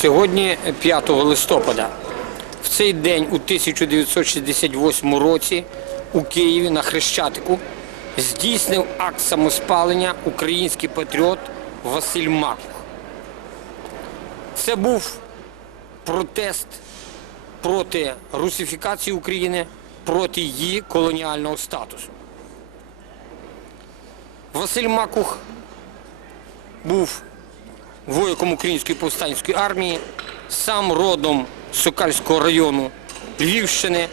Сьогодні 5 листопада. В цей день у 1968 році у Києві на Хрещатику здійснив акт самоспалення український патріот Василь Макух. Це був протест проти русифікації України, проти її колоніального статусу. Василь Макух був вояком Української повстанської армії, сам родом з Сокальського району Львівщини,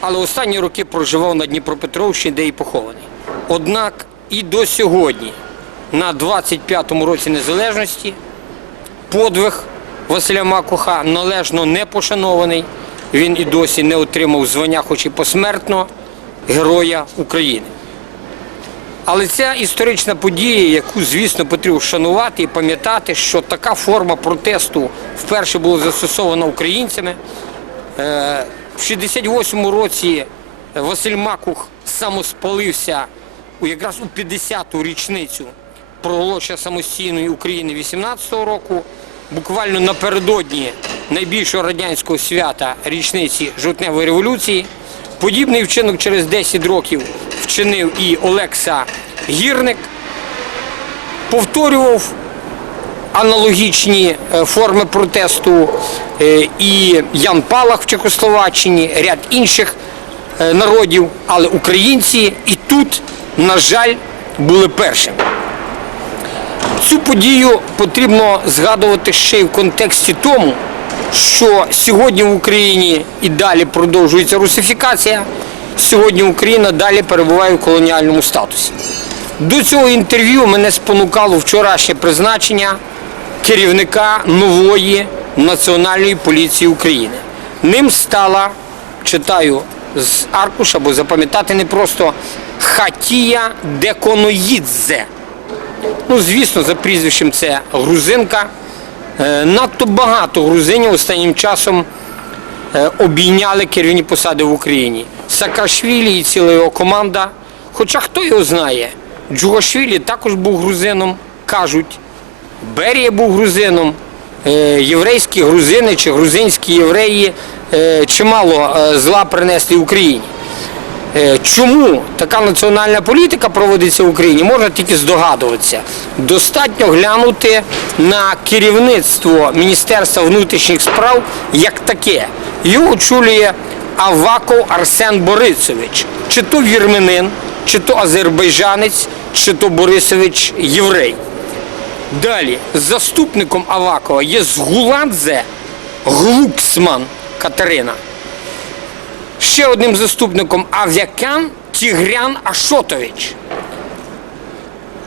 але останні роки проживав на Дніпропетровщині, де і похований. Однак і до сьогодні, на 25-му році незалежності, подвиг Василя Макуха належно не пошанований. Він і досі не отримав звання, хоч і посмертно, Героя України. Але ця історична подія, яку, звісно, потрібно вшанувати і пам'ятати, що така форма протесту вперше була застосована українцями. Е, В 68-му році Василь Макух самоспалився якраз у 50-ту річницю проголошення самостійної України 18-го року. Буквально напередодні найбільшого радянського свята річниці жовтневої революції. Подібний вчинок через 10 років вчинив і Олекса Гірник, повторював аналогічні е, форми протесту е, і Ян Палах в Чехословаччині, ряд інших е, народів, але українці і тут, на жаль, були першими. Цю подію потрібно згадувати ще й в контексті тому, що сьогодні в Україні і далі продовжується русифікація. Сьогодні Україна далі перебуває в колоніальному статусі. До цього інтерв'ю мене спонукало вчорашнє призначення керівника нової національної поліції України. Ним стала, читаю з аркуша, бо запам'ятати не просто Хатія Деконоїдзе. Ну, звісно, за прізвищем це грузинка. Е, Надто багато грузинів останнім часом е, обійняли керівні посади в Україні. Саакашвілі і ціла його команда. Хоча хто його знає, Джугашвілі також був грузином, кажуть. Берія був грузином, е, єврейські грузини чи грузинські євреї чимало зла принесли Україні. Е, Чому така національна політика проводиться в Україні, можна тільки здогадуватися. Достатньо глянути на керівництво Міністерства внутрішніх справ як таке. Його очолює Аваков Арсен Борисович, чи то вірменин, чи то азербайджанець, чи то Борисович єврей. Далі, заступником Авакова є Згуладзе Глуксман Катерина. Ще одним заступником Ав'якян Тігрян Ашотович.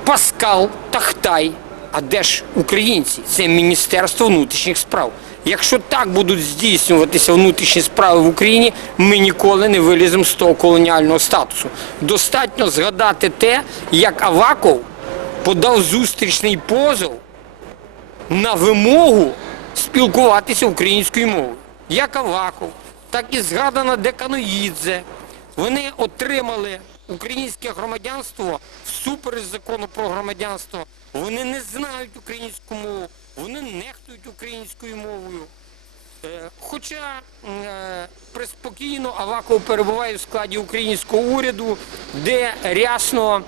Паскал Тахтай. А де ж українці? Це Міністерство внутрішніх справ. Якщо так будуть здійснюватися внутрішні справи в Україні, ми ніколи не виліземо з того колоніального статусу. Достатньо згадати те, як Аваков подав зустрічний позов на вимогу спілкуватися українською мовою. Як Аваков, так і згадана Деканоїдзе. Вони отримали українське громадянство всупереч закону про громадянство. Вони не знають українську мову, вони нехтують українською мовою. Е, Хоча е, приспокійно Аваков перебуває в складі українського уряду, де рясно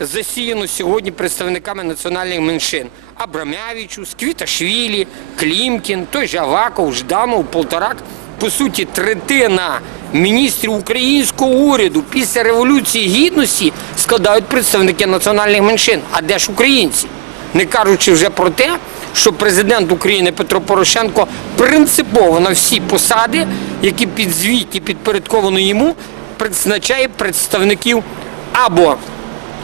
засіяно сьогодні представниками національних меншин. Абрамявічу, Сквіташвілі, Клімкін, той же Аваков, Жданов, Полторак. По суті, третина міністрів українського уряду після Революції Гідності складають представники національних меншин. А де ж українці? Не кажучи вже про те, що президент України Петро Порошенко принципово на всі посади, які підзвітні, підпорядковані йому, призначає представників або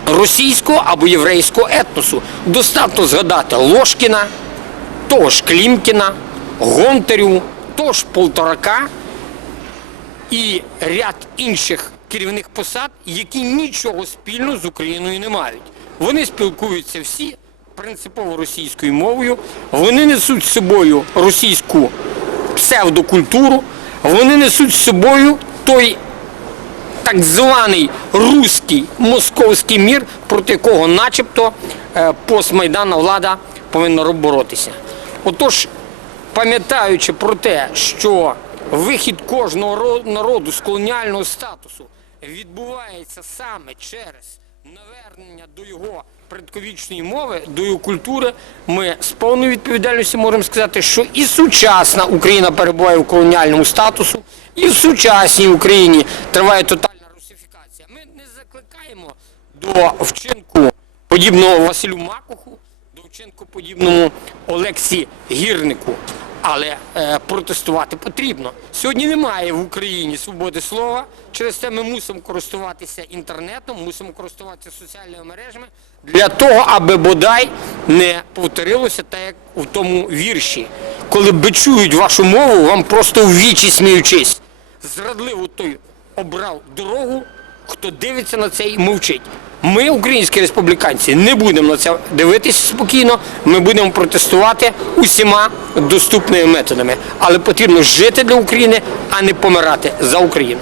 російського, або єврейського етносу. Достатньо згадати Ложкіна, того ж Клімкіна, Гонтарю, того ж Полторака і ряд інших керівних посад, які нічого спільного з Україною не мають. Вони спілкуються всі принципово російською мовою, вони несуть з собою російську псевдокультуру, вони несуть з собою той так званий руський московський мір, проти якого начебто е, постмайданна влада повинна боротися. Отож, пам'ятаючи про те, що вихід кожного народу з колоніального статусу відбувається саме через навернення до його предковічної мови, до його культури, ми з повною відповідальністю можемо сказати, що і сучасна Україна перебуває в колоніальному статусу, і в сучасній Україні триває тотальна русифікація. Ми не закликаємо до вчинку подібного Василю Макуху, вчинку подібному Олексі Гірнику. Але е, протестувати потрібно. Сьогодні немає в Україні свободи слова. Через це ми мусимо користуватися інтернетом, мусимо користуватися соціальними мережами для того, аби бодай не повторилося так, як у тому вірші. Коли бичують вашу мову, вам просто в вічі сміючись. Зрадливо той обрав дорогу, хто дивиться на це і мовчить. Ми, українські республіканці, не будемо на це дивитися спокійно. Ми будемо протестувати усіма доступними методами. Але потрібно жити для України, а не помирати за Україну.